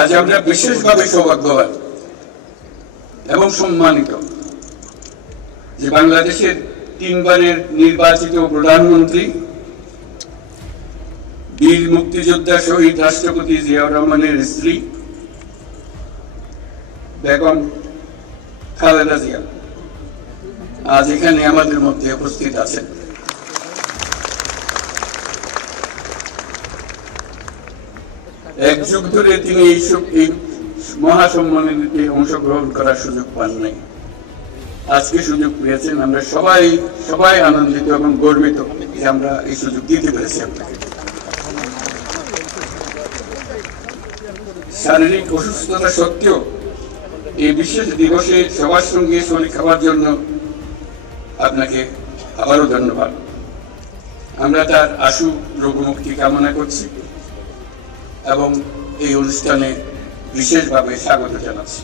আজ আমরা বিশেষভাবে সৌভাগ্যবান এবং সম্মানিত যে বাংলাদেশের তিনবারের নির্বাচিত প্রধানমন্ত্রী বীর মুক্তিযোদ্ধা শহীদ রাষ্ট্রপতি জিয়াউর রহমানের স্ত্রী বেগম খালেদা জিয়া আজ এখানে আমাদের মধ্যে উপস্থিত আছেন। এক যুগ ধরে তিনি এই মহাসম্মেলনে অংশগ্রহণ করার সুযোগ পান নাই, আজকে সুযোগ পেয়েছেন। আমরা সবাই আনন্দিত এবং গর্বিত যে আমরা এই সুযোগ দিতে পেরেছি আপনাকে। শারীরিক অসুস্থতা সত্ত্বেও এই বিশেষ দিবসে সবার সঙ্গে শরীর খাওয়ার জন্য আপনাকে আবারও ধন্যবাদ। আমরা তার আশু রোগমুক্তি কামনা করছি এবং এই অনুষ্ঠানে বিশেষভাবে স্বাগত জানাচ্ছি।